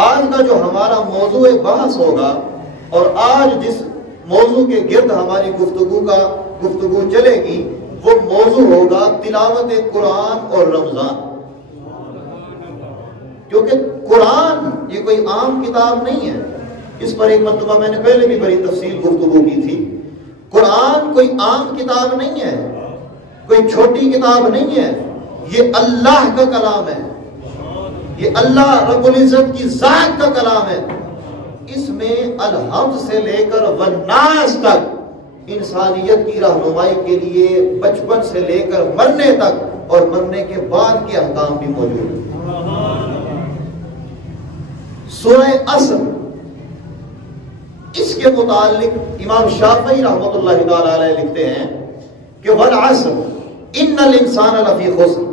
آج کا جو ہمارا موضوع بحث ہوگا اور آج جس موضوع کے گرد ہماری گفتگو چلے گی وہ موضوع ہوگا تلاوت قرآن اور رمضان. کیونکہ قرآن یہ کوئی عام کتاب نہیں ہے. اس پر ایک مرتبہ میں نے پہلے بھی بڑی تفصیل گفتگو کی تھی. قرآن کوئی عام کتاب نہیں ہے، کوئی چھوٹی کتاب نہیں ہے. یہ اللہ کا کلام ہے، یہ اللہ رب العزت کی ذات کا کلام ہے. اس میں الحمد سے لے کر والناس تک انسانیت کی رہنمائی کے لیے بچپن سے لے کر مرنے تک اور مرنے کے بعد کے احکام بھی موجود ہیں. سورہ عصر، اس کے متعلق امام شافعی رحمۃ اللہ تعالی علیہ لکھتے ہیں کہ والعصر ان الانسان لفی خسر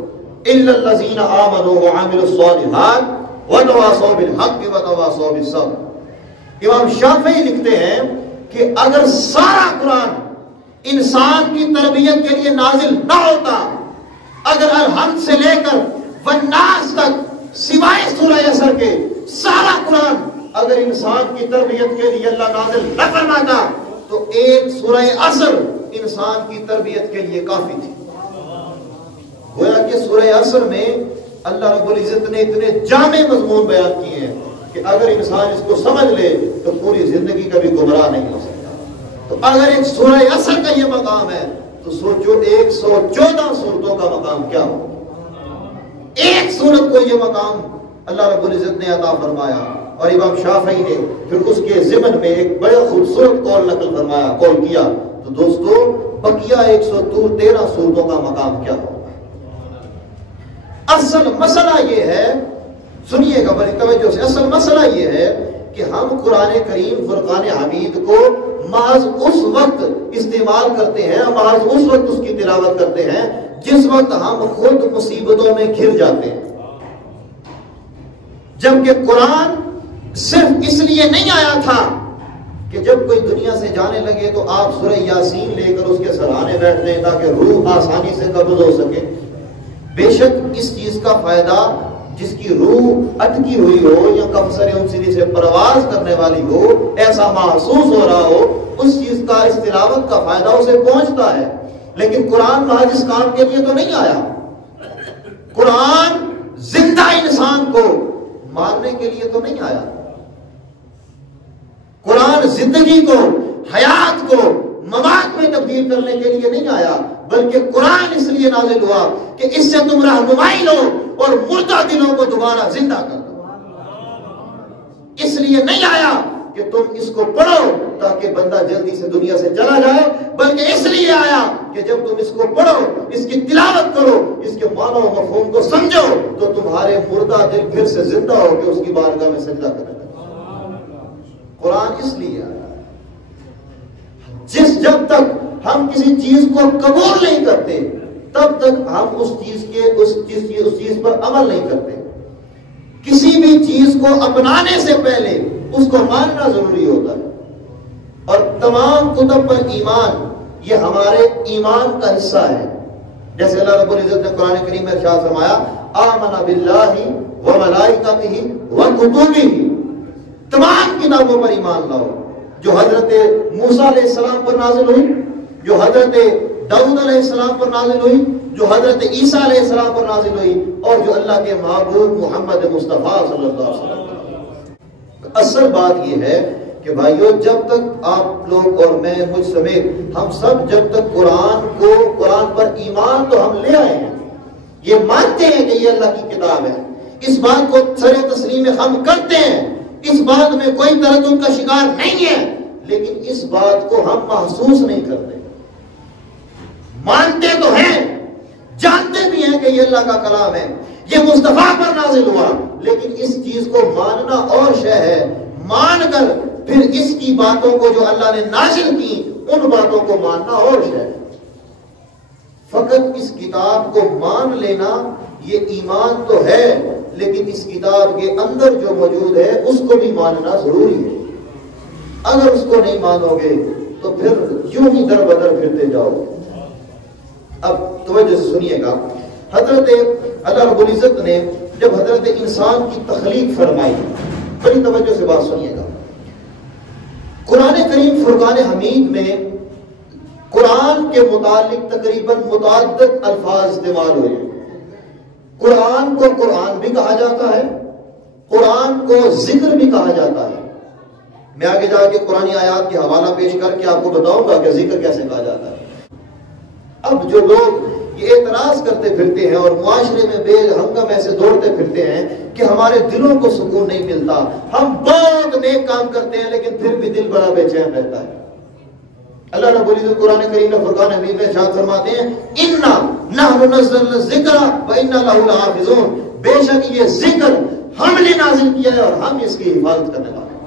الا الذین آمنوا وعملوا الصالحات وتواصوا بالحق وتواصوا بالصبر. امام شافعی لکھتے ہیں کہ اگر سارا قرآن انسان کی تربیت کے لیے نازل نہ ہوتا، اگر الحمد سے لے کر والناس تک سوائے سورہ عصر کے سارا قرآن اگر انسان کی تربیت کے لیے اللہ نازل نہ فرماتا تو ایک سورہ عصر انسان کی تربیت کے لیے کافی تھی. گویا کہ سورہ عصر میں اللہ رب العزت نے اتنے جامع مضمون بیان کیے ہیں کہ اگر انسان اس کو سمجھ لے تو پوری زندگی کبھی گمراہ نہیں ہو سکتا. تو اگر ایک سورہ عصر کا یہ مقام ہے تو سوچو 114 سورتوں کا مقام کیا ہو. ایک سورت کو یہ مقام اللہ رب العزت نے عطا فرمایا اور امام شافعی نے پھر اس کے ضمن میں ایک بڑے خوبصورت قول نقل فرمایا، قول کیا. تو دوستو بقیہ 113 سورتوں کا مقام کیا ہو. اصل مسئلہ یہ ہے، سنیے گا بڑی توجہ سے، اصل مسئلہ یہ ہے کہ ہم قرآن کریم فرقان حمید کو محض اس وقت استعمال کرتے ہیں، محض اس وقت اس کی تلاوت کرتے ہیں جس وقت ہم خود مصیبتوں میں گھر جاتے ہیں. جبکہ قرآن صرف اس لیے نہیں آیا تھا کہ جب کوئی دنیا سے جانے لگے تو آپ سورہ یاسین لے کر اس کے سرانے بیٹھ دیں تاکہ روح آسانی سے قبض ہو سکے. بے شک اس چیز کا فائدہ جس کی روح اٹکی ہوئی ہو یا کفسر انسری سے پرواز کرنے والی ہو، ایسا محسوس ہو رہا ہو، اس چیز کا اس تلاوت کا فائدہ اسے پہنچتا ہے. لیکن قرآن محض اس کام کے لیے تو نہیں آیا. قرآن زندہ انسان کو مارنے کے لیے تو نہیں آیا. قرآن زندگی کو، حیات کو ممات میں تبدیل کرنے کے لیے نہیں آیا، بلکہ قرآن اس لیے نازل ہوا کہ اس سے تم رہنمائی لو اور مردہ دلوں کو دوبارہ زندہ کر دو. اس لیے نہیں آیا کہ تم اس کو پڑھو تاکہ بندہ جلدی سے دنیا سے چلا جائے، بلکہ اس لیے آیا کہ جب تم اس کو پڑھو، اس کی تلاوت کرو، اس کے معنی و مفہوم کو سمجھو تو تمہارے مردہ دل پھر سے زندہ ہو کے اس کی بارگاہ میں سجدہ کریں. قرآن اس لیے آیا. جب تک ہم کسی چیز کو قبول نہیں کرتے تب تک ہم اس چیز پر عمل نہیں کرتے. کسی بھی چیز کو اپنانے سے پہلے اس کو ماننا ضروری ہوتا ہے. اور تمام کتب پر ایمان یہ ہمارے ایمان کا حصہ ہے. جیسے اللہ رب العزت نے قرآن کریم میں ارشاد فرمایا آمن باللہ وملائکتہ وکتبہ، تمام کتابوں پر ایمان لاؤ جو حضرت موسیٰ علیہ السلام پر نازل ہوئی، جو حضرت داؤد علیہ السلام پر نازل ہوئی، جو حضرت عیسیٰ علیہ السلام پر نازل ہوئی، اور جو اللہ کے محبوب محمد مصطفیٰ صلی اللہ علیہ وسلم. اصل بات یہ ہے کہ بھائیو جب تک آپ لوگ اور میں مجھ سمیت ہم سب جب تک قرآن پر ایمان تو ہم لے آئے ہیں، یہ مانتے ہیں کہ یہ اللہ کی کتاب ہے، اس بات کو سر تسلیم ہم کرتے ہیں، اس بات میں کوئی تردد کا شکار نہیں ہے، لیکن اس بات کو ہم محسوس نہیں کرتے. مانتے تو ہیں، جانتے بھی ہیں کہ یہ اللہ کا کلام ہے، یہ مصطفیٰ پر نازل ہوا، لیکن اس چیز کو ماننا اور شے ہے، مان کر پھر اس کی باتوں کو جو اللہ نے نازل کی ان باتوں کو ماننا اور شے ہے. فقط اس کتاب کو مان لینا یہ ایمان تو ہے، لیکن اس کتاب کے اندر جو موجود ہے اس کو بھی ماننا ضروری ہے. اگر اس کو نہیں مانو گے تو پھر یوں ہی در بدر پھرتے جاؤ. اب توجہ سے سنیے گا، حضرت اللہ رب العزت نے جب حضرت انسان کی تخلیق فرمائی بڑی توجہ سے بات سنیے گا. قرآن کریم فرقان حمید میں قرآن کے متعلق تقریباً متعدد الفاظ استعمال ہوئے. قرآن کو قرآن بھی کہا جاتا ہے, قرآن کو ذکر بھی کہا جاتا ہے. میں آگے جا کے قرآنی آیات کے حوالہ پیش کر کے آپ کو بتاؤں گا کہ ذکر کیسے کہا جاتا ہے. اب جو لوگ یہ اعتراض کرتے پھرتے ہیں اور معاشرے میں بے ہنگم ایسے دوڑتے پھرتے ہیں کہ ہمارے دلوں کو سکون نہیں ملتا, ہم بہت نیک کام کرتے ہیں لیکن پھر بھی دل بڑا بے چین رہتا ہے. اللہ رب العزت قرآن کریم فرقان حمید میں ارشاد فرماتے ہیں اِنَّا نَحْنُ نَزَّلْنَا الذِّكْرَ وَإِنَّا لَهُ لَحَافِظُونَ, بے شک یہ ذکر ہم نے نازل کیا ہے اور ہم اس کی حفاظت کرنے والے ہیں.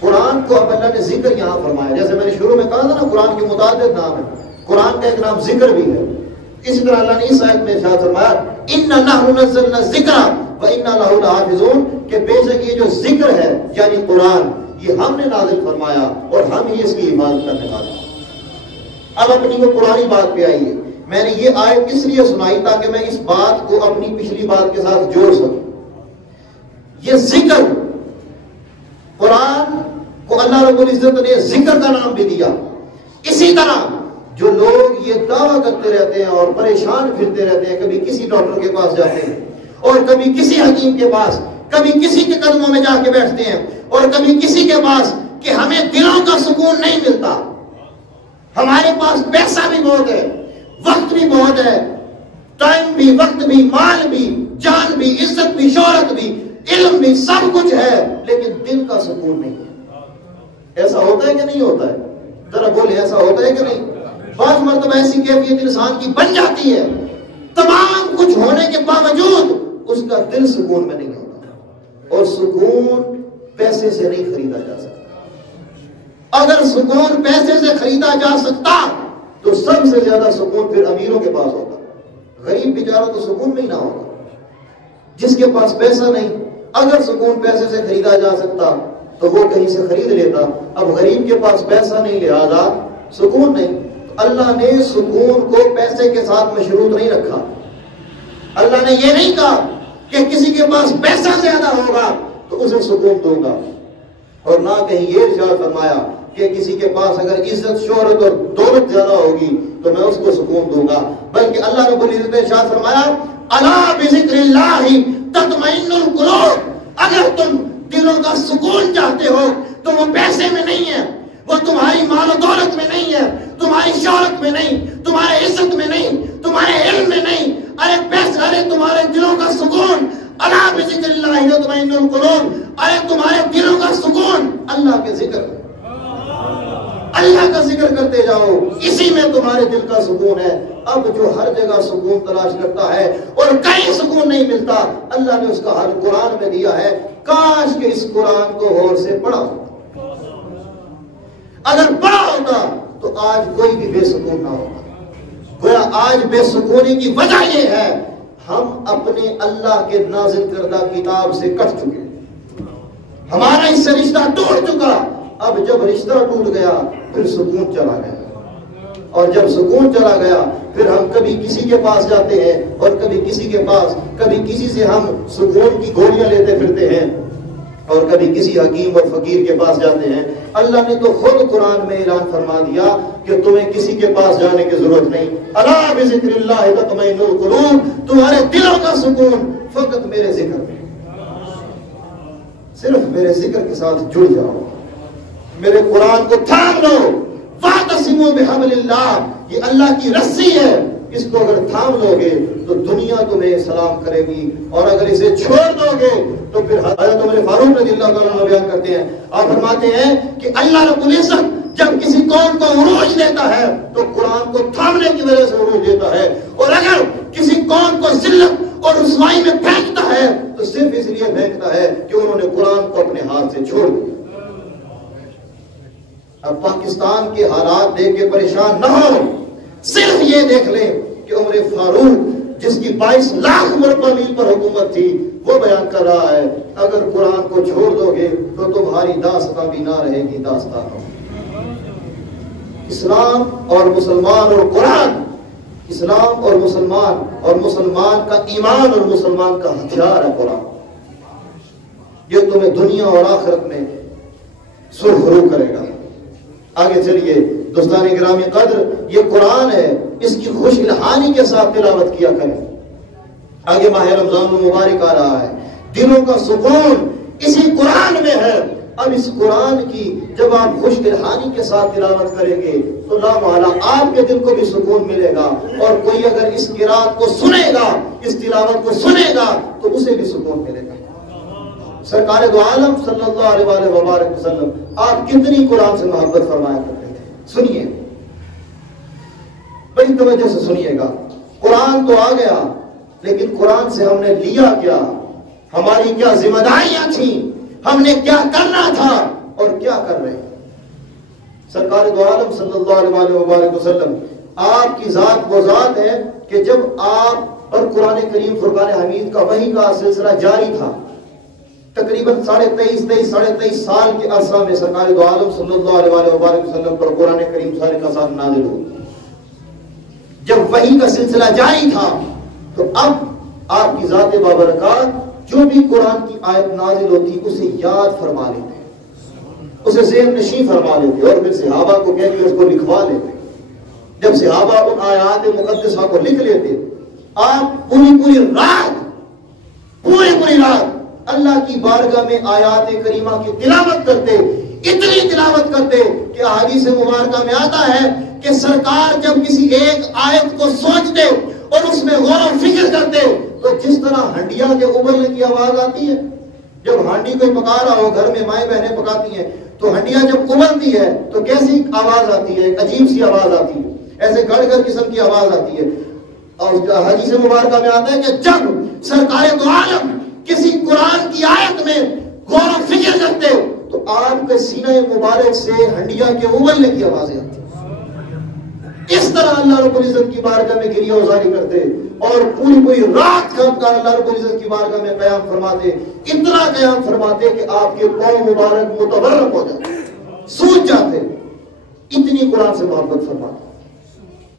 قرآن کو اب اللہ نے ذکر یہاں فرمایا. جیسے میں نے شروع میں کہا تھا نا, قرآن کے متعدد نام ہیں, قرآن کا ایک نام ذکر بھی ہے. اسی طرح اللہ نے اس آیت میں ارشاد فرمایا اِنَّا نَحْنُ نَزَّلْنَا الذِّكْرَ وَإِنَّا لَهُ لَحَافِظُونَ, کہ بے شک یہ جو ذکر ہے یعنی قرآن, یہ ہم نے نازل فرمایا اور ہم ہی اس کی حفاظت کرنے والے ہیں. اب اپنی وہ پرانی بات پہ آئیے. میں نے یہ آیت اس لیے سنائی تاکہ میں اس بات کو اپنی پچھلی بات کے ساتھ جوڑ سکوں. یہ ذکر, قرآن کو اللہ رب العزت نے ذکر کا نام بھی دیا. اسی طرح جو لوگ یہ دعویٰ کرتے رہتے ہیں اور پریشان پھرتے رہتے ہیں, کبھی کسی ڈاکٹر کے پاس جاتے ہیں اور کبھی کسی حکیم کے پاس, کبھی کسی کے قدموں میں جا کے بیٹھتے ہیں اور کبھی کسی کے پاس, کہ ہمیں دلوں کا سکون نہیں ملتا. ہمارے پاس پیسہ بھی بہت ہے, وقت بھی بہت ہے, ٹائم بھی, وقت بھی, مال بھی, جان بھی, عزت بھی, شہرت بھی, علم بھی, سب کچھ ہے, لیکن دل کا سکون نہیں ہے. ایسا ہوتا ہے کہ نہیں ہوتا ہے؟ ذرا بولے, ایسا ہوتا ہے کہ نہیں؟ بعض مرتبہ ایسی کیفیت انسان کی بن جاتی ہے, تمام کچھ ہونے کے باوجود اس کا دل سکون میں نہیں ہوتا. اور سکون پیسے سے نہیں خریدا جا سکتا. اگر سکون پیسے سے خریدا جا سکتا تو سب سے زیادہ سکون پھر امیروں کے پاس ہوتا. غریب بیچارہ تو سکون میں ہی نہ ہوگا. جس کے پاس پیسہ نہیں, اگر سکون پیسے سے خریدا جا سکتا تو وہ کہیں سے خرید لیتا. اب غریب کے پاس پیسہ نہیں, لہذا سکون نہیں. اللہ نے سکون کو پیسے کے ساتھ مشروط نہیں رکھا. اللہ نے یہ نہیں کہا کہ کسی کے پاس پیسہ زیادہ ہوگا تو اسے سکون دوں گا, اور نہ کہیں یہ ارشاد فرمایا کہ کسی کے پاس اگر عزت, شہرت اور دولت زیادہ ہوگی تو میں اس کو سکون دوں گا. بلکہ اللہ رب العزت نے ارشاد فرمایا الا بذکر اللہ تطمئن القلوب, اگر تم دلوں کا سکون چاہتے ہو تو وہ پیسے میں نہیں ہے, وہ تمہاری مال و دولت میں نہیں ہے, تمہاری شہرت میں نہیں, تمہارے عزت میں نہیں, تمہارے علم میں نہیں. ارے پیسے, ارے تمہارے دلوں کا سکون الا بذکر اللہ تطمئن القلوب, ارے تمہارے دلوں کا سکون اللہ کے ذکر, اللہ کا ذکر کرتے جاؤ, اسی میں تمہارے دل کا سکون ہے. اب جو ہر جگہ سکون تلاش کرتا ہے اور کہیں سکون نہیں ملتا, اللہ نے اس کا حل قرآن میں دیا ہے. کاش کہ اس قرآن کو غور سے پڑھا ہوتا. اگر پڑھا ہوتا تو آج کوئی بھی بے سکون نہ ہوتا. گویا آج بے سکونی کی وجہ یہ ہے ہم اپنے اللہ کے نازل کردہ کتاب سے کٹ چکے, ہمارا اس سے رشتہ ٹوٹ چکا. اب جب رشتہ ٹوٹ گیا پھر سکون چلا گیا, اور جب سکون چلا گیا پھر ہم کبھی کسی کے پاس جاتے ہیں اور کبھی کسی کے پاس, کبھی کسی سے ہم سکون کی گولیاں لیتے پھرتے ہیں اور کبھی کسی حکیم اور فقیر کے پاس جاتے ہیں. اللہ نے تو خود قرآن میں اعلان فرما دیا کہ تمہیں کسی کے پاس جانے کی ضرورت نہیں. الا بذکر اللہ تطمئن القلوب, تمہارے دلوں کا سکون فقط میرے ذکر میں, صرف میرے ذکر کے ساتھ جڑ جاؤ, میرے قرآن کو تھام لو. واعتصموا بحبل اللہ, یہ اللہ کی رسی ہے, اس کو اگر تھام لو گے تو دنیا تمہیں سلام کرے گی, اور اگر اسے چھوڑ دو گے تو پھر حضرت عمر فاروق رضی اللہ تعالیٰ عنہ بیان کرتے ہیں, آپ فرماتے ہیں کہ اللہ رب العزت جب کسی قوم کو عروج دیتا ہے تو قرآن کو تھامنے کی وجہ سے عروج دیتا ہے, اور اگر کسی قوم کو ذلت اور رسوائی میں پھینکتا ہے تو صرف اس لیے پھینکتا ہے کہ انہوں نے قرآن کو اپنے ہاتھ سے چھوڑ دیا. اب پاکستان کے حالات دیکھ کے پریشان نہ ہو, صرف یہ دیکھ لیں کہ عمر فاروق جس کی 22 لاکھ مربع میل پر حکومت تھی وہ بیان کر رہا ہے اگر قرآن کو چھوڑ دو گے تو تمہاری داستان بھی نہ رہے گی داستان. اسلام اور مسلمان اور قرآن, اسلام اور مسلمان کا ایمان اور مسلمان کا ہتھیار ہے قرآن. یہ تمہیں دنیا اور آخرت میں سرخرو کرے گا۔ آگے چلیے دوستان گرامی قدر، یہ قرآن ہے، اس کی خوش الحانی کے ساتھ تلاوت کیا کریں۔ آگے ماہ رمضان المبارک آ رہا ہے، دلوں کا سکون اسی قرآن میں ہے۔ اب اس قرآن کی جب آپ خوش الحانی کے ساتھ تلاوت کریں گے تو لا محالہ آپ کے دل کو بھی سکون ملے گا، اور کوئی اگر اس قرات کو سنے گا، اس تلاوت کو سنے گا تو اسے بھی سکون ملے گا۔ سرکار دو عالم صلی اللہ علیہ وآلہ وبارک وسلم آپ کتنی قرآن سے محبت فرمایا کرتے تھے۔ سنیے، بڑی توجہ سے سنیے گا۔ قرآن تو آ گیا، لیکن قرآن سے ہم نے لیا کیا؟ ہماری کیا ذمہ داریاں تھیں؟ ہم نے کیا کرنا تھا اور کیا کر رہے ہیں؟ سرکار دو عالم صلی اللہ علیہ وآلہ وبارک وسلم، آپ کی ذات وہ ذات ہے کہ جب آپ پر قرآن کریم فرقان حمید کا وحی کا سلسلہ جاری تھا، تقریباً 23 سال کے عرصہ میں سرکار دو عالم صلی اللہ علیہ وآلہ وبارک وسلم پر قرآن کریم سارے کا ساتھ نازل ہو۔ جب وحی کا سلسلہ جاری تھا تو اب آپ کی ذات بابرکات جو بھی قرآن کی آیت نازل ہوتی اسے یاد فرما لیتے، اسے ذہن نشین فرما لیتے، اور پھر صحابہ کو کہہ کے اس کو لکھوا لیتے۔ جب صحابہ ان آیات مقدسہ کو لکھ لیتے، آپ پوری رات اللہ کی بارگاہ میں آیات کریمہ کی تلاوت کرتے، اتنی تلاوت کرتے کہ احادیث مبارکہ میں آتا ہے کہ سرکار جب کسی ایک آیت کو سوچتے اور اس میں غور و فکر کرتے تو جس طرح ہنڈیا کے ابلنے کی آواز آتی ہے، جب ہانڈی کوئی پکا رہا ہو، گھر میں مائیں بہنیں پکاتی ہیں تو ہنڈیا جب ابلتی ہے تو کیسی آواز آتی ہے؟ ایک عجیب سی آواز آتی ہے، ایسے گڑ گڑ قسم کی آواز آتی ہے۔ اور حدیث مبارکہ میں آتا ہے کہ جب سرکار دو عالم کسی قرآن کی آیت میں غور و فکر کرتے تو آپ کے سینہ مبارک سے ہنڈیا کے ابلنے کی آوازیں آتی۔ اس طرح اللہ رب العزت کی بارگاہ میں گریہ وزاری کرتے اور پوری رات کھپ کر اللہ رب العزت کی بارگاہ میں قیام فرماتے، اتنا قیام فرماتے کہ آپ کے پاؤں مبارک متورق ہو جاتے، سوج جاتے، اتنی قرآن سے محبت فرماتے۔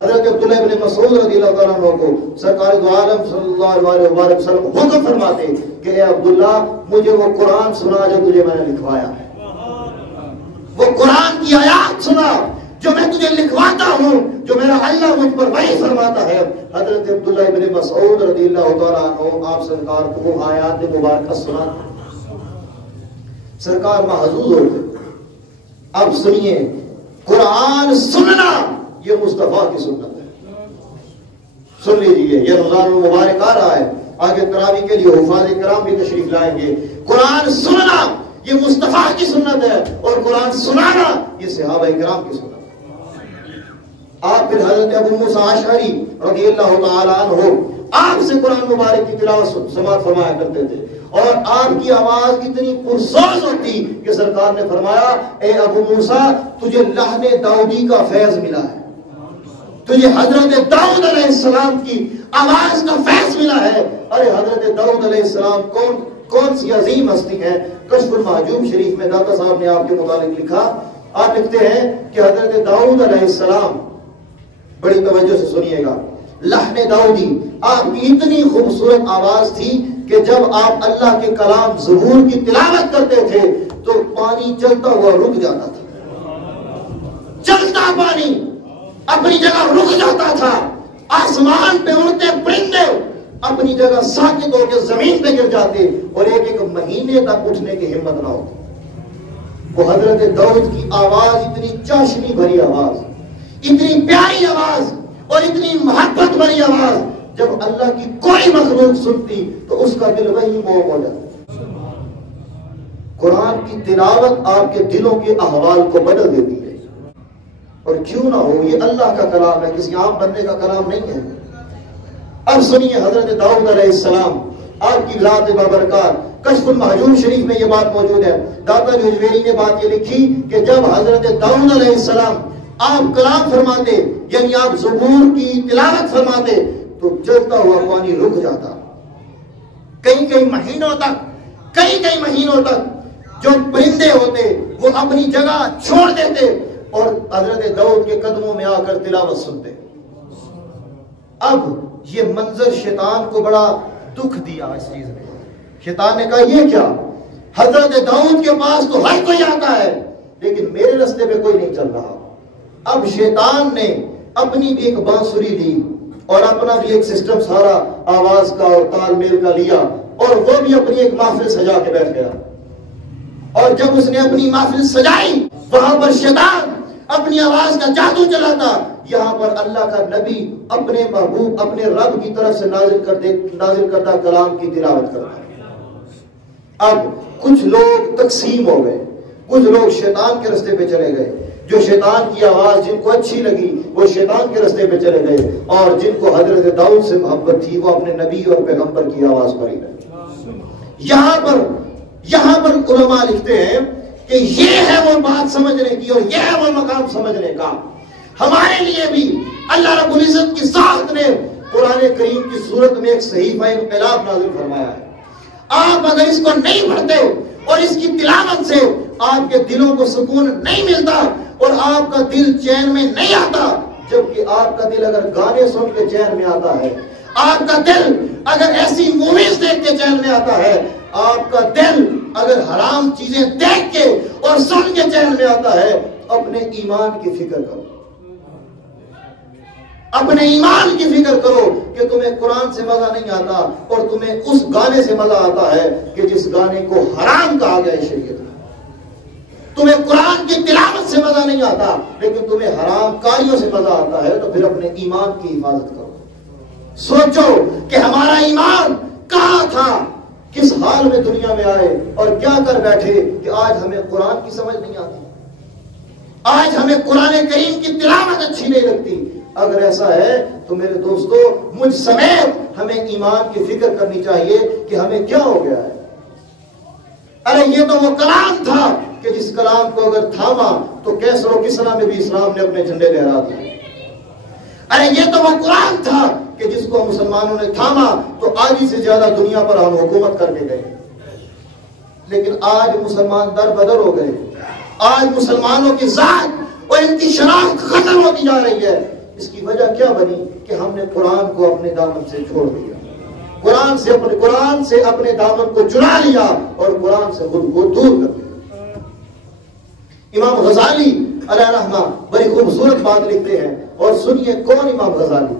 حضرت عبداللہ ابن مسعود رضی اللہ تعالیٰ عنہ کو سرکار دو عالم صلی اللہ علیہ وسلم حکم فرماتے کہ اے عبداللہ مجھے وہ قرآن سنا جو تجھے میں نے لکھوایا ہے، وہ قرآن کی آیات سنا جو میں تجھے لکھواتا ہوں، جو میرا اللہ مجھ پر وحی فرماتا ہے۔ حضرت عبداللہ ابن مسعود رضی اللہ تعالیٰ عنہ آپ سرکار کو وہ آیات مبارکہ سنا، سرکار محظوظ ہو گئے۔ اب سنیے، قرآن سننا یہ مصطفیٰ کی سنت ہے۔ سن لیجئے، یہ رمضان المبارک آ رہا ہے، آگے تراویح کے لیے حفاظ کرام بھی تشریف لائیں گے۔ قرآن سننا یہ مصطفیٰ کی سنت ہے، اور قرآن سنانا یہ صحابہ کرام کی سنت ہے۔ آپ پھر حضرت ابو موسیٰ اشعری رضی اللہ تعالیٰ عنہ آپ سے قرآن مبارک کی تلاوت سماعت فرمایا کرتے تھے، اور آپ کی آواز اتنی پرساز ہوتی کہ سرکار نے فرمایا اے ابو موسیٰ تجھے لحن داؤدی کا فیض ملا ہے، تجھے حضرت داؤد علیہ السلام کی آواز کا فیض ملا ہے۔ ارے حضرت داؤد علیہ السلام کون سی عظیم ہستی ہے۔ کشف المحجوب شریف میں داتا صاحب نے آپ کے متعلق لکھا، آپ لکھتے ہیں کہ حضرت داؤد علیہ السلام، بڑی توجہ سے سنیے گا، لحن داؤدی آپ کی اتنی خوبصورت آواز تھی کہ جب آپ اللہ کے کلام ظہور کی تلاوت کرتے تھے تو پانی چلتا ہوا رک جاتا تھا، چلتا پانی اپنی جگہ رک جاتا تھا، آسمان پہ اڑتے پرندے اپنی جگہ ساکت ہو کے زمین پہ گر جاتے اور ایک مہینے تک اٹھنے کی ہمت نہ ہوتی۔ وہ حضرت داؤد کی آواز اتنی چاشنی بھری آواز، اتنی پیاری آواز اور اتنی محبت بھری آواز، جب اللہ کی کوئی مخلوق سنتی تو اس کا دل وہی موم ہو جاتا۔ قرآن کی تلاوت آپ کے دلوں کے احوال کو بدل دیتی ہے، اور کیوں نہ ہو، یہ اللہ کا کلام ہے، کسی عام بندے کا کلام نہیں ہے۔ اب سنیے، حضرت داؤد علیہ السلام آپ کی ذات بابرکات، کشف المحجوب شریف میں یہ بات موجود ہے۔ داتا جوجویری نے بات یہ لکھی کہ جب حضرت داؤد علیہ السلام آپ کلام فرماتے، یعنی آپ زبور کی تلاوت فرماتے، تو چلتا ہوا پانی رک جاتا۔ کئی مہینوں تک جو پرندے ہوتے وہ اپنی جگہ چھوڑ دیتے اور حضرت داؤد کے قدموں میں آ کر تلاوت سنتے۔ اب یہ منظر شیطان کو بڑا دکھ دیا۔ اس چیز میں شیطان نے کہا یہ کیا، حضرت داؤد کے پاس تو ہر کوئی آتا ہے لیکن میرے راستے پہ کوئی نہیں چل رہا. اب شیطان نے اپنی بھی ایک بانسری لی اور اپنا بھی ایک سسٹم سارا آواز کا اور تال میل کا لیا اور وہ بھی اپنی ایک محفل سجا کے بیٹھ گیا. اور جب اس نے اپنی محفل سجائی وہاں پر شیطان اپنی آواز کا جادو چلاتا، یہاں پر اللہ کا نبی اپنے محبوب اپنے رب کی طرف سے نازل کردہ کلام کی تلاوت کرتا. اب کچھ لوگ تقسیم ہو گئے، کچھ لوگ شیطان کے راستے پہ چلے گئے. جو شیطان کی آواز جن کو اچھی لگی وہ شیطان کے راستے پہ چلے گئے، اور جن کو حضرت داؤد سے محبت تھی وہ اپنے نبی اور پیغمبر کی آواز پر ہی رہے. یہاں پر علماء لکھتے ہیں کہ یہ ہے وہ بات سمجھنے کی اور یہ ہے وہ مقام سمجھنے کا. ہمارے لیے بھی اللہ رب العزت کی ذات نے قرآن کریم کی صورت میں ایک صحیفہ انقلاب نازل فرمایا ہے. آپ اگر اس کو نہیں پڑھتے اور اس کی تلاوت سے آپ کے دلوں کو سکون نہیں ملتا اور آپ کا دل چین میں نہیں آتا، جبکہ آپ کا دل اگر گانے سن کے چین میں آتا ہے، آپ کا دل اگر ایسی موویز دیکھ کے چین میں آتا ہے، آپ کا دل اگر حرام چیزیں دیکھ کے اور سن کے چین میں آتا ہے، اپنے ایمان کی فکر کرو، اپنے ایمان کی فکر کرو کہ تمہیں قرآن سے مزہ نہیں آتا اور تمہیں اس گانے سے مزہ آتا ہے کہ جس گانے کو حرام کہا گیا ہے شریعت میں. تمہیں قرآن کی تلاوت سے مزہ نہیں آتا لیکن تمہیں حرام کاریوں سے مزہ آتا ہے، تو پھر اپنے ایمان کی حفاظت کرو. سوچو کہ ہمارا ایمان کہاں تھا، کس حال میں دنیا میں آئے اور کیا کر بیٹھے کہ آج ہمیں قرآن کی سمجھ نہیں آتی، آج ہمیں قرآن کریم کی تلاوت اچھی نہیں لگتی. اگر ایسا ہے تو میرے دوستو مجھ سمیت ہمیں ایمان کی فکر کرنی چاہیے کہ ہمیں کیا ہو گیا ہے. ارے یہ تو وہ کلام تھا کہ جس کلام کو اگر تھاما تو کیسر و کسرا میں بھی اسلام نے اپنے جھنڈے لہرا دیے. ارے یہ تو وہ قرآن تھا کہ جس کو مسلمانوں نے تھاما تو آدھی سے زیادہ دنیا پر ہم حکومت کر کے گئے. لیکن آج مسلمان در بدر ہو گئے، آج مسلمانوں کی ذات اور ان کی شناخت ختم ہوتی جا رہی ہے. اس کی وجہ کیا بنی کہ ہم نے قرآن کو اپنے دامن سے چھوڑ دیا، قرآن سے اپنے دامن کو چرا لیا اور قرآن سے خود کو دور کر دیا. امام غزالی علیہ رحمہ بڑی خوبصورت بات لکھتے ہیں، اور سنیے کون امام غزالی.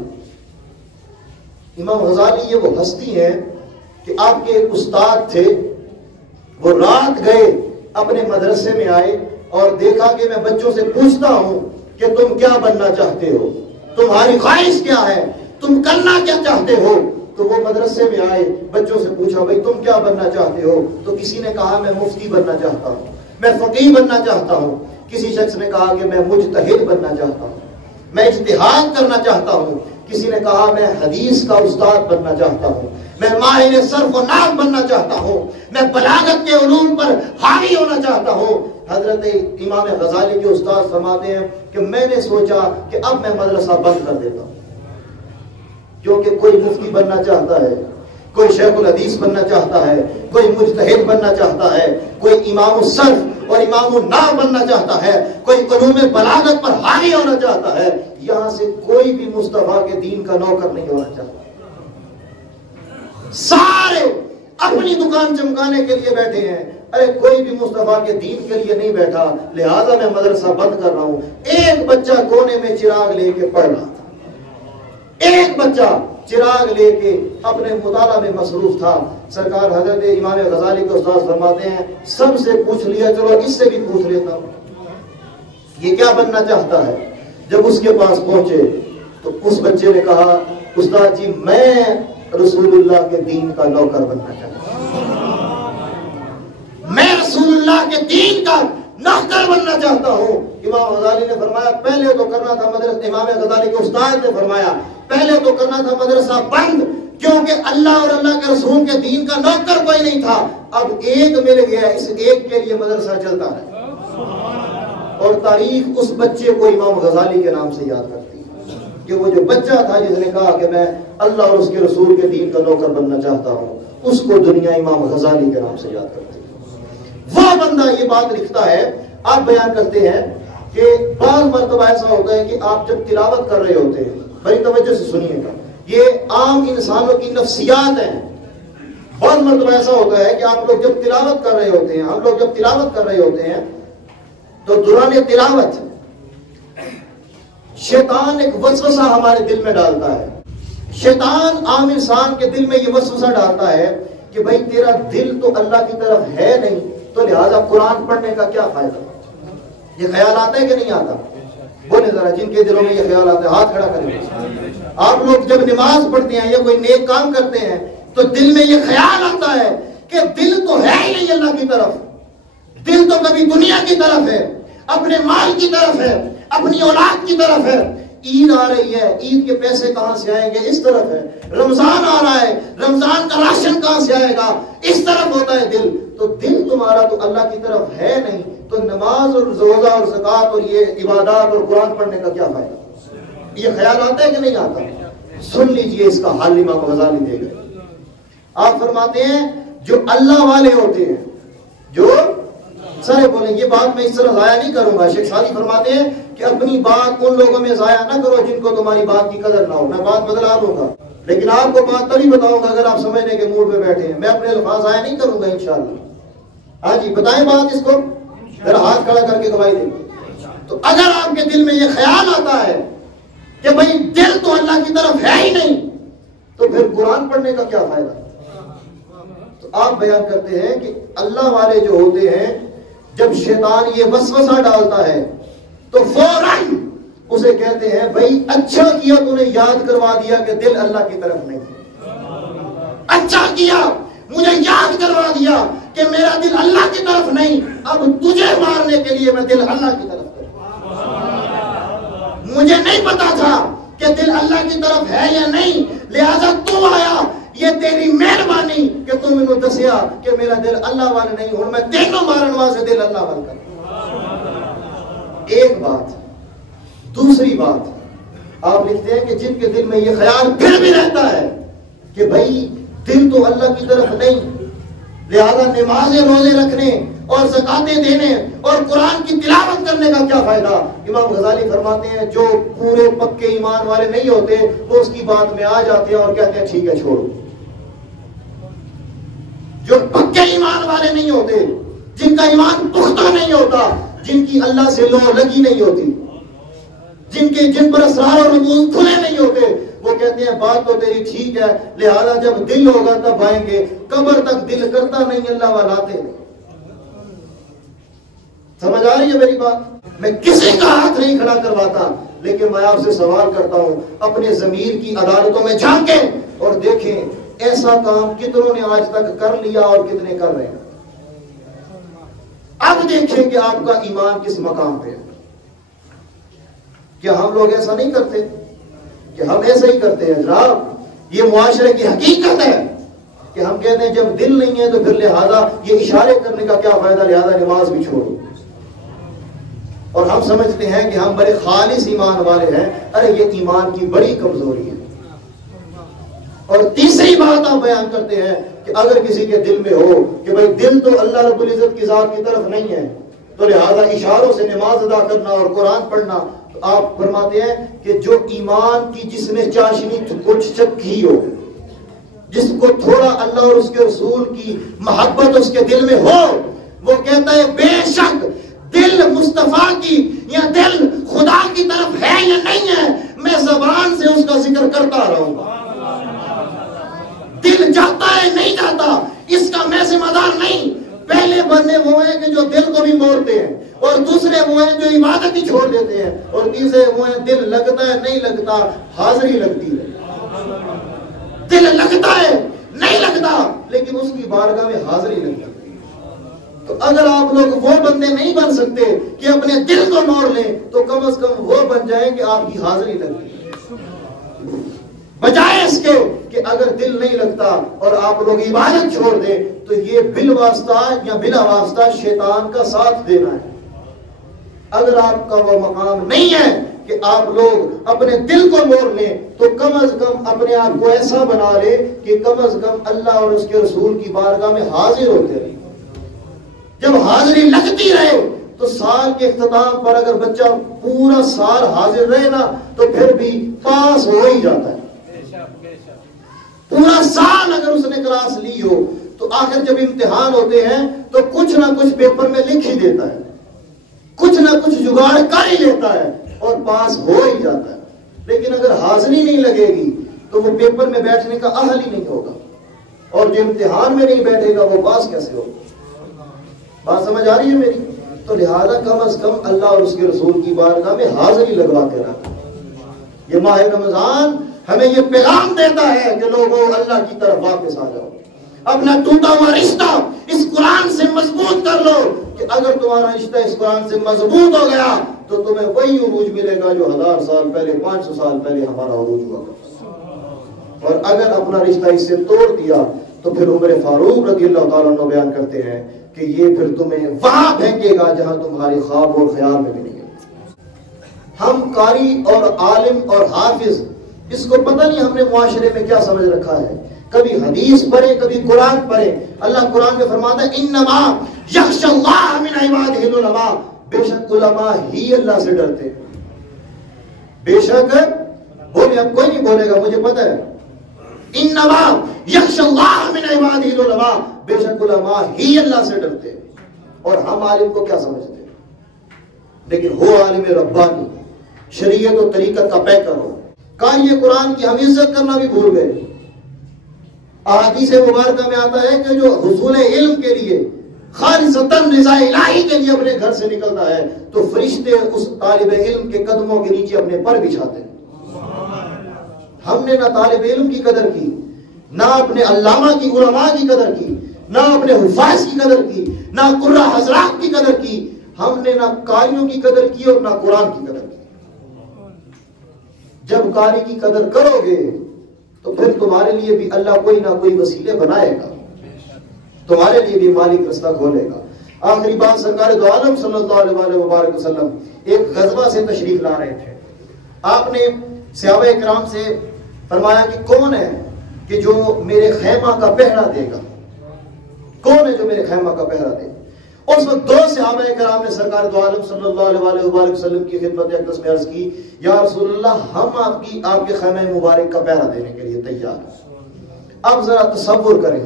امام غزالی یہ وہ ہستی ہیں کہ آپ کے ایک استاد تھے، وہ رات گئے اپنے مدرسے میں آئے اور دیکھا کہ میں بچوں سے پوچھتا ہوں کہ تم کیا بننا چاہتے ہو، تمہاری خواہش کیا ہے، تم کرنا کیا چاہتے ہو. تو وہ مدرسے میں آئے، بچوں سے پوچھا بھائی تم کیا بننا چاہتے ہو. تو کسی نے کہا میں مفتی بننا چاہتا ہوں، میں فقیہ بننا چاہتا ہوں. کسی شخص نے کہا کہ میں مجتہد بننا چاہتا ہوں، میں اجتہاد کرنا چاہتا ہوں. کسی نے کہا میں حدیث کا استاد بننا چاہتا ہوں، میں ماہر صرف و نحو بننا چاہتا ہوں، میں بلاغت کے علوم پر حاوی ہونا چاہتا ہوں. حضرت امام غزالی کے استاد فرماتے ہیں کہ میں نے سوچا کہ اب میں مدرسہ بند کر دیتا ہوں، کیونکہ کوئی مفتی بننا چاہتا ہے، کوئی شیخ الحدیث بننا چاہتا ہے، کوئی مجتہد بننا چاہتا ہے، کوئی امام الصرف اور امام النحو بننا چاہتا ہے، کوئی علوم بلاغت پر حاوی ہونا چاہتا ہے. یہاں سے کوئی بھی مصطفیٰ کے دین کا نوکر نہیں ہونا چاہتا. سارے اپنی دکان چمکانے کے لیے بیٹھے ہیں. ارے کوئی بھی مصطفیٰ کے دین کے لیے نہیں بیٹھا، لہذا میں مدرسہ بند کر رہا ہوں. ایک بچہ کونے میں چراغ لے کے پڑھ رہا تھا، ایک بچہ چراغ لے کے اپنے مطالعہ میں مصروف تھا. سرکار حضرت امام غزالی کے استاد فرماتے ہیں سب سے پوچھ لیا، چلو اس سے بھی پوچھ لیتا ہوں یہ کیا بننا چاہتا ہے. جب اس کے پاس پہنچے تو اس بچے نے کہا استاد جی میں رسول اللہ کے دین کا نوکر بننا چاہتا ہوں، میں رسول اللہ کے دین کا نوکر بننا چاہتا ہوں. امام غزالی نے فرمایا پہلے تو کرنا تھا مدرسہ، امام غزالی کے استاد نے فرمایا پہلے تو کرنا تھا مدرسہ بند، کیونکہ اللہ اور اللہ کے رسول کے دین کا نوکر کوئی نہیں تھا. اب ایک مل گیا، اس ایک کے لیے مدرسہ چلتا ہے. اور تاریخ اس بچے کو امام غزالی کے نام سے یاد کرتی ہے کہ وہ جو بچہ تھا جس نے کہا کہ میں اللہ اور اس کے رسول کے دین کا نوکر بننا چاہتا ہوں، اس کو دنیا امام غزالی کے نام سے یاد کرتی ہے. وہ بندہ یہ بات لکھتا ہے. آپ بیان کرتے ہیں کہ بعض مرتبہ ایسا ہوتا ہے کہ آپ جب تلاوت کر رہے ہوتے ہیں، بڑی توجہ سے سنیے گا، یہ عام انسانوں کی نفسیات ہیں. بہت مرتبہ ایسا ہوتا ہے کہ آپ لوگ جب تلاوت کر رہے ہوتے ہیں، ہم لوگ جب تلاوت کر رہے ہوتے ہیں تو دوران تلاوت شیطان ایک وسوسہ ہمارے دل میں ڈالتا ہے. شیطان عام انسان کے دل میں یہ وسوسہ ڈالتا ہے کہ بھائی تیرا دل تو اللہ کی طرف ہے نہیں، تو لہذا قرآن پڑھنے کا کیا فائدہ. یہ خیال آتا ہے کہ نہیں آتا؟ بولے ذرا جن کے دلوں میں یہ خیال آتا ہے ہاتھ کھڑا کریں. آپ لوگ جب نماز پڑھتے ہیں یا کوئی نیک کام کرتے ہیں تو دل میں یہ خیال آتا ہے کہ دل تو ہے ہی نہیں اللہ کی طرف، دل تو کبھی دنیا کی طرف ہے، اپنے مال کی طرف ہے، اپنی اولاد کی طرف ہے. عید آ رہی ہے، عید کے پیسے کہاں سے آئیں گے، اس طرف ہے. رمضان آ رہا ہے، رمضان کا راشن کہاں سے آئے گا، اس طرف ہوتا ہے دل. تو دل تمہارا تو اللہ کی طرف ہے نہیں، تو نماز اور روزہ اور زکوٰۃ اور یہ عبادات اور قرآن پڑھنے کا کیا فائدہ. یہ خیال آتا ہے کہ نہیں آتا؟ سن لیجئے اس کا حل امام غزالی دے گئے. آپ فرماتے ہیں جو اللہ والے ہوتے ہیں، جو سارے بولیں یہ بات میں اس طرح ضائع نہیں کروں گا. شیخ سعدی فرماتے ہیں کہ اپنی بات ان لوگوں میں ضائع نہ کرو جن کو تمہاری بات کی قدر نہ ہو. میں بات بدلا دوں گا لیکن آپ کو بات تبھی بتاؤں گا اگر آپ سمجھنے کے موڈ میں بیٹھے ہیں. میں اپنے الفاظ ضائع نہیں کروں گا انشاءاللہ. ہاں جی بتائیں بات اس کو، ذرا ہاتھ کھڑا کر کے گواہی دیں. تو اگر آپ کے دل میں یہ خیال آتا ہے کہ بھائی دل تو اللہ کی طرف ہے ہی نہیں، تو پھر قرآن پڑھنے کا کیا فائدہ. تو آپ بیان کرتے ہیں کہ اللہ والے جو ہوتے ہیں جب شیطان یہ وسوسہ ڈالتا ہے تو فوراً اسے کہتے ہیں بھائی اچھا کیا تو نے یاد کروا دیا کہ دل اللہ کی طرف نہیں. اچھا کیا مجھے یاد کروا دیا کہ میرا دل اللہ کی طرف نہیں، اب تجھے مارنے کے لیے میں دل اللہ کی طرف کروں. مجھے نہیں پتا تھا کہ دل اللہ کی طرف ہے یا نہیں، لہذا تو آیا، یہ تیری مہربانی کہ تم انہوں دسیا کہ میرا دل اللہ والے نہیں، ہوں میں تینوں مارن واسطے دل اللہ والے کروں. ایک بات. دوسری بات آپ لکھتے ہیں کہ جن کے دل میں یہ خیال پھر بھی رہتا ہے کہ بھائی دل تو اللہ کی طرف نہیں، لہذا نمازیں روزے رکھنے اور زکاتیں دینے اور قرآن کی تلاوت کرنے کا کیا فائدہ. امام غزالی فرماتے ہیں جو پورے پکے ایمان والے نہیں ہوتے وہ اس کی بات میں آ جاتے ہیں اور کہتے ہیں ٹھیک ہے چھوڑو. جو پکے ایمان والے نہیں ہوتے، جن کا ایمان پختہ نہیں ہوتا، جن کی اللہ سے لو لگی نہیں ہوتی، جن پر اسرار اور رموز کھلے نہیں ہوتے، وہ کہتے ہیں بات تو تیری ٹھیک ہے، لہذا جب دل ہوگا تب آئیں گے، قبر تک دل کرتا نہیں اللہ والاتے. سمجھ آ رہی ہے میری بات؟ میں کسی کا ہاتھ نہیں کھڑا کرواتا، لیکن میں آپ سے سوال کرتا ہوں اپنے ضمیر کی عدالتوں میں جھانکیں اور دیکھیں ایسا کام کتنوں نے آج تک کر لیا اور کتنے کر رہے ہیں. اب دیکھیں کہ آپ کا ایمان کس مقام پہ ہے. کیا ہم لوگ ایسا نہیں کرتے کہ ہم ایسا ہی کرتے ہیں؟ جناب یہ معاشرے کی حقیقت ہے کہ ہم کہتے ہیں جب دل نہیں ہے تو پھر لہذا یہ اشارے کرنے کا کیا فائدہ، لہذا نماز بھی چھوڑو. اور ہم سمجھتے ہیں کہ ہم بڑے خالص ایمان والے ہیں. ارے یہ ایمان کی بڑی کمزوری ہے. اور تیسری بات آپ بیان کرتے ہیں کہ اگر کسی کے دل میں ہو کہ بھائی دل تو اللہ رب العزت کی ذات کی طرف نہیں ہے، تو لہذا اشاروں سے نماز ادا کرنا اور قرآن پڑھنا. تو آپ فرماتے ہیں کہ جو ایمان کی جس نے چاشنی کچھ چکھی ہو، جس کو تھوڑا اللہ اور اس کے رسول کی محبت اس کے دل میں ہو، وہ کہتا ہے بے شک دل مصطفیٰ کی یا دل خدا کی طرف ہے یا نہیں ہے، میں زبان سے اس کا ذکر کرتا رہوں گا. دل جاتا ہے نہیں جاتا اس کا میں ذمہ دار نہیں. پہلے بندے وہ ہیں کہ جو دل کو بھی موڑتے ہیں، اور دوسرے وہ ہیں جو عبادت ہی چھوڑ دیتے ہیں، اور تیسرے وہ ہیں دل لگتا ہے نہیں لگتا حاضری لگتی ہے. دل لگتا ہے نہیں لگتا لیکن اس کی بارگاہ میں حاضری لگتی ہے. تو اگر آپ لوگ وہ بندے نہیں بن سکتے کہ اپنے دل کو موڑ لیں تو کم از کم وہ بن جائیں کہ آپ کی حاضری لگتی ہے، بجائے اس کے کہ اگر دل نہیں لگتا اور آپ لوگ عبادت چھوڑ دیں تو یہ بالواسطہ یا بلا واسطہ شیطان کا ساتھ دینا ہے. اگر آپ کا وہ مقام نہیں ہے کہ آپ لوگ اپنے دل کو موڑ لیں تو کم از کم اپنے آپ کو ایسا بنا لیں کہ کم از کم اللہ اور اس کے رسول کی بارگاہ میں حاضر ہوتے رہیں. جب حاضری لگتی رہے تو سال کے اختتام پر اگر بچہ پورا سال حاضر رہے نا تو پھر بھی پاس ہو ہی جاتا ہے. پورا سال اگر اس نے کلاس لی ہو تو آخر جب امتحان ہوتے ہیں تو کچھ نہ کچھ پیپر میں لکھ ہی دیتا ہے، کچھ نہ کچھ جگاڑ کر ہی لیتا ہے اور پاس ہو ہی جاتا ہے. لیکن اگر حاضری نہیں لگے گی تو وہ پیپر میں بیٹھنے کا اہل ہی نہیں ہوگا، اور جو امتحان میں نہیں بیٹھے گا وہ پاس کیسے ہوگا؟ بات سمجھ آ رہی ہے میری؟ تو لہذا کم از کم اللہ اور اس کے رسول کی بارگاہ میں حاضری لگوا کے رکھنا. یہ ماہ رمضان ہمیں یہ پیغام دیتا ہے کہ لوگوں اللہ کی طرف واپس آ جاؤ، اپنا ٹوٹا ہوا رشتہ اس قرآن سے مضبوط کر لو کہ اگر تمہارا رشتہ اس قرآن سے مضبوط ہو گیا تو تمہیں وہی عروج ملے گا جو 1000 سال پہلے 500 سال پہلے ہمارا عروج ہوا کرتا. اور اگر اپنا رشتہ اس سے توڑ دیا تو پھر عمر فاروق رضی اللہ تعالیٰ عنہ بیان کرتے ہیں کہ یہ پھر تمہیں وہاں پھینکے گا جہاں تمہاری خواب اور خیال میں بھی نہیں ہے. ہم قاری اور عالم اور حافظ اس کو پتہ نہیں ہم نے معاشرے میں کیا سمجھ رکھا ہے. کبھی حدیث پڑھے کبھی قرآن پڑھے. اللہ قرآن میں فرماتا ہے انما یخشی اللہ من عبادہ العلماء، بے شک علماء ہی اللہ سے ڈرتے ہیں. بے شک بولے، اب کوئی نہیں بولے گا مجھے پتہ ہے. انما یخشی اللہ من عبادہ العلماء، بے شک علماء ہی اللہ سے ڈرتے ہیں. اور ہم عالم کو کیا سمجھتے ہیں؟ لیکن ہو عالم ربانی، شریعت و طریقت کا پیکر ہو. قاری قرآن کی ہم عزت کرنا بھی بھول گئے. احادیث مبارکہ میں آتا ہے کہ جو حصول علم کے لیے خالصتاً رضا الہی کے لیے اپنے گھر سے نکلتا ہے تو فرشتے اس طالب علم کے قدموں کے نیچے اپنے پر بچھاتے ہیں. ہم نے نہ طالب علم کی قدر کی، نہ اپنے علامہ کی علماء کی قدر کی، نہ اپنے حفاظ کی قدر کی، نہ قرہ حضرات کی قدر کی. ہم نے نہ قاریوں کی قدر کی اور نہ قرآن کی قدر کی. جب قاری کی قدر کرو گے تو پھر تمہارے لیے بھی اللہ کوئی نہ کوئی وسیلے بنائے گا، تمہارے لیے بھی مالک رستہ کھولے گا. آخری بات، سرکار دو عالم صلی اللہ علیہ وآلہ وسلم ایک غزوہ سے تشریف لا رہے تھے. آپ نے صحابہ کرام سے فرمایا کہ کون ہے کہ جو میرے خیمہ کا پہرا دے گا؟ کون ہے جو میرے خیمہ کا پہرا دے گا؟ اس وقت دو صحابہ کرام نے سرکار دو عالم صلی اللہ علیہ وآلہ وسلم کی خدمت اقدس میں عرض کی، یا رسول اللہ ہم آپ کے خیمہ مبارک کا پہرا دینے کے لیے تیار ہیں. اب ذرا تصور کریں،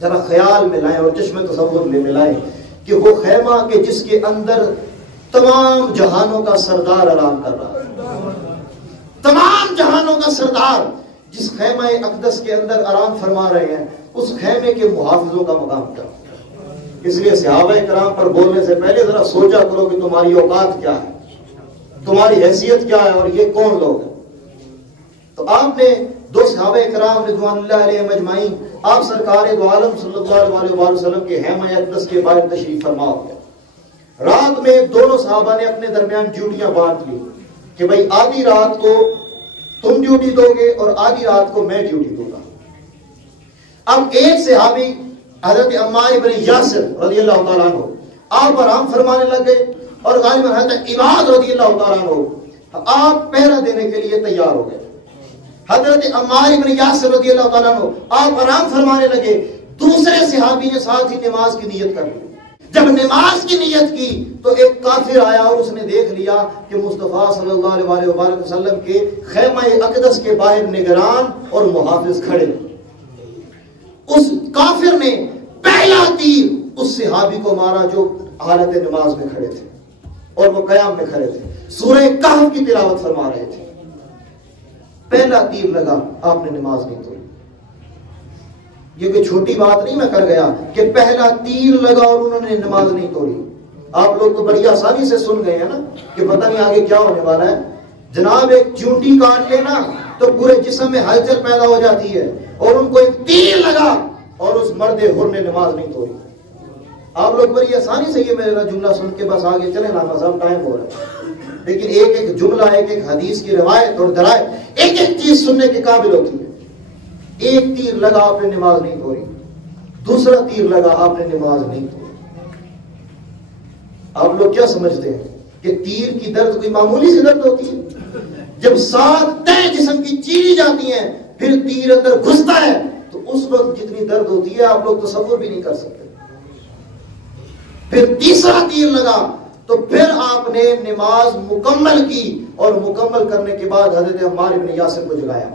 ذرا خیال میں لائیں اور چشم تصور میں ملائیں کہ وہ خیمہ کہ جس کے اندر تمام جہانوں کا سردار آرام کر رہا ہے، تمام جہانوں کا سردار جس خیمہ اقدس کے اندر آرام فرما رہے ہیں، اس خیمے کے محافظوں کا مقام کیا؟ اس لیے صحابہ کرام پر بولنے سے پہلے ذرا سوچا کرو کہ تمہاری اوقات کیا ہے، تمہاری حیثیت کیا ہے اور یہ کون لوگ ہیں. تو آپ نے دو صحابہ کرام رضوان اللہ علیہ مجمعین آپ سرکار دو عالم صلی اللہ علیہ وسلم کے خیمہ اقدس کے باہر تشریف فرما ہو گیا. رات میں دونوں صحابہ نے اپنے درمیان ڈیوٹیاں بانٹ لی کہ بھائی آدھی رات کو تم ڈیوٹی دو گے اور آدھی رات کو میں ڈیوٹی دوں گا. اب ایک صحابی حضرت عمار بن یاسر رضی اللہ تعالیٰ عنہ آپ آرام فرمانے لگے اور غالباً حضرت عباد رضی اللہ تعالیٰ عنہ آپ پہرا دینے کے لیے تیار ہو گئے. حضرت عمار بن یاسر رضی اللہ تعالیٰ عنہ آپ آرام فرمانے لگے. دوسرے صحابی نے ساتھ ہی نماز کی نیت کر لی. جب نماز کی نیت کی تو ایک کافر آیا اور اس نے دیکھ لیا کہ مصطفیٰ صلی اللہ علیہ وسلم کے خیمہ اقدس کے باہر نگران اور محافظ کھڑے. اس کافر نے پہلا تیر اس صحابی کو مارا جو حالت نماز میں کھڑے تھے اور وہ قیام میں کھڑے تھے، سورہ کہف کی تلاوت فرما رہے تھے. پہلا تیر لگا، آپ نے نماز نہیں توڑی. یہ کوئی چھوٹی بات نہیں میں کر گیا کہ پہلا تیر لگا اور انہوں نے نماز نہیں توڑی. آپ لوگ تو بڑی آسانی سے سن گئے ہیں نا کہ پتہ نہیں آگے کیا ہونے والا ہے. جناب ایک چونٹی کاٹ لینا تو پورے جسم میں ہلچل پیدا ہو جاتی ہے، اور ان کو ایک تیر لگا اور اس مرد حر نے نماز نہیں توڑی. آپ لوگ بڑی آسانی سے یہ میرا جملہ سن کے بس آگے چلے نا، صاحب ٹائم ہو رہا ہے. لیکن ایک ایک جملہ، ایک ایک حدیث کی روایت اور درائے، ایک ایک چیز سننے کے قابل ہوتی ہے. ایک تیر لگا آپ نے نماز نہیں توڑی، دوسرا تیر لگا آپ نے نماز نہیں توڑی. آپ لوگ کیا سمجھتے ہیں کہ تیر کی درد کوئی معمولی سی درد ہوتی ہے؟ جب 7 تہیں جسم کی چیری جاتی ہیں پھر تیر اندر گھستا ہے تو اس وقت جتنی درد ہوتی ہے آپ لوگ تصور بھی نہیں کر سکتے. پھر تیسرا تیر لگا تو پھر آپ نے نماز مکمل کی اور مکمل کرنے کے بعد حضرت عمار بن یاسر کو جگایا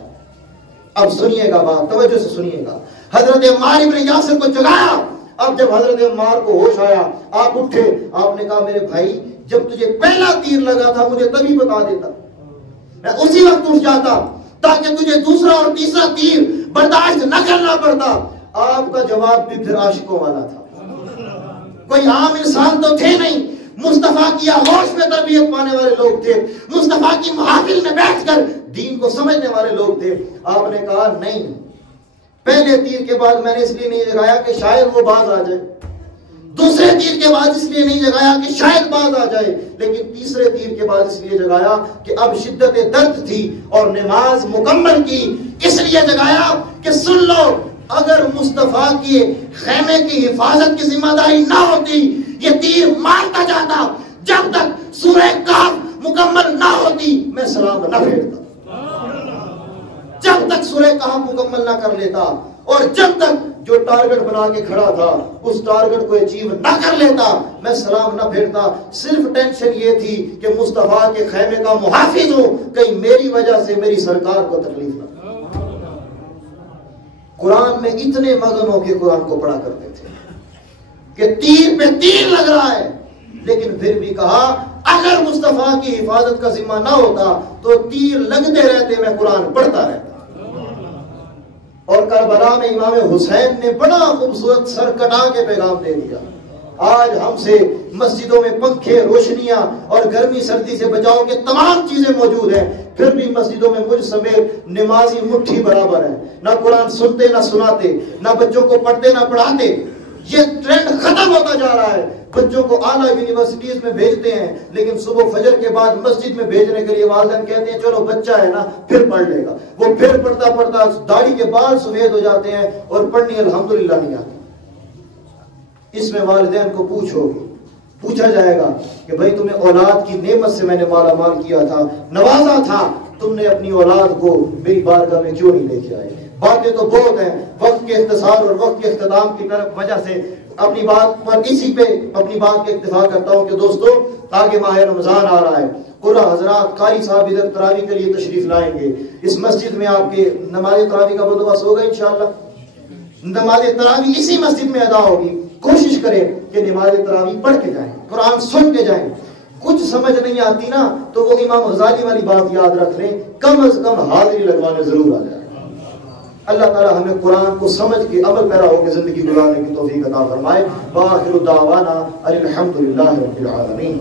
اب سنیے گا بات، توجہ سے سنیے گا. حضرت عمار ابن یاسر کو جگایا. اب جب حضرت عمار کو ہوش آیا، آپ اٹھے، آپ نے کہا میرے بھائی جب تجھے پہلا تیر لگا تھا مجھے تبھی بتا دیتا، میں اسی وقت اٹھ جاتا تاکہ تجھے دوسرا اور تیسرا تیر برداشت نہ کرنا پڑتا. آپ کا جواب بھی پھر عاشقوں والا تھا. کوئی عام انسان تو تھے نہیں، مصطفیٰ کی آغوش میں تربیت پانے والے لوگ تھے، مصطفیٰ کی محافل میں بیٹھ کر دین کو سمجھنے والے لوگ تھے. آپ نے کہا نہیں، پہلے تیر کے بعد میں نے اس لیے نہیں جگایا کہ شاید وہ باز آ جائے، دوسرے تیر کے بعد اس لیے نہیں جگایا کہ شاید باز آ جائے، لیکن تیسرے تیر کے بعد اس لیے جگایا کہ اب شدت درد تھی اور نماز مکمل کی. اس لیے جگایا کہ سن لو، اگر مصطفیٰ کے خیمے کی حفاظت کی ذمہ داری نہ ہوتی یہ تیر مارتا جاتا، جب تک سورہ کہف مکمل نہ ہوتی میں سلام نہ پھیرتا، جب تک سورہ کہف مکمل نہ کر لیتا، اور جب تک جو ٹارگٹ بنا کے کھڑا تھا اس ٹارگٹ کو اچیو نہ کر لیتا میں سلام نہ پھیرتا. صرف ٹینشن یہ تھی کہ مصطفیٰ کے خیمے کا محافظ ہوں، کہیں میری وجہ سے میری سرکار کو تکلیف نہ. قرآن میں اتنے مگن ہو کے قرآن کو پڑھا کرتے تھے کہ تیر پہ تیر لگ رہا ہے، لیکن پھر بھی کہا اگر مصطفیٰ کی حفاظت کا ذمہ نہ ہوتا تو تیر لگتے رہتے، میں قرآن پڑھتا رہتا. اور کربلا میں امام حسین نے بڑا خوبصورت سر کٹا کے پیغام دے دیا. آج ہم سے مسجدوں میں پنکھے، روشنیاں اور گرمی سردی سے بچاؤ کے تمام چیزیں موجود ہیں، پھر بھی مسجدوں میں مجھ سمیت نمازی مٹھی برابر ہیں، نہ قرآن سنتے نہ سناتے، نہ بچوں کو پڑھتے نہ پڑھاتے. یہ ٹرینڈ ختم ہوتا جا رہا ہے. بچوں کو اعلیٰ یونیورسٹیز میں بھیجتے ہیں، لیکن صبح فجر کے بعد مسجد میں بھیجنے کے لیے والدین کہتے ہیں چلو بچہ ہے نا پھر پڑھ لے گا. وہ پھر پڑھتا پڑھتا داڑھی کے بال سفید ہو جاتے ہیں اور پڑھنی الحمدللہ نہیں آتی. اس میں والدین کو پوچھا جائے گا کہ بھائی تمہیں اولاد کی نعمت سے میں نے مالا مال کیا تھا، نوازا تھا، تم نے اپنی اولاد کو میری بارگاہ میں کیوں نہیں لے کے آئے؟ باتیں تو بہت ہیں، وقت کے اختصار اور وقت کے اختتام کی طرف وجہ سے اپنی بات پر اسی پہ اپنی بات کے اکتفا کرتا ہوں کہ دوستو آگے ماہ رمضان آ رہا ہے. قرآن حضرات قاری صاحب ادھر تراویح کے لیے تشریف لائیں گے. اس مسجد میں آپ کے نماز تراویح کا بندوبست ہوگا انشاءاللہ. نماز تراویح اسی مسجد میں ادا ہوگی. کوشش کریں کہ نماز تراویح پڑھ کے جائیں، قرآن سن کے جائیں. کچھ سمجھ نہیں آتی نا تو وہ امام غزالی والی بات یاد رکھ لیں، کم از کم حاضری لگوانے ضرور آ جائے. اللہ تعالی ہمیں قرآن کو سمجھ کے عمل پیرا ہو کے زندگی گزارنے کی توفیق عطا فرمائے. وآخر دعوانا الحمدللہ رب العالمین.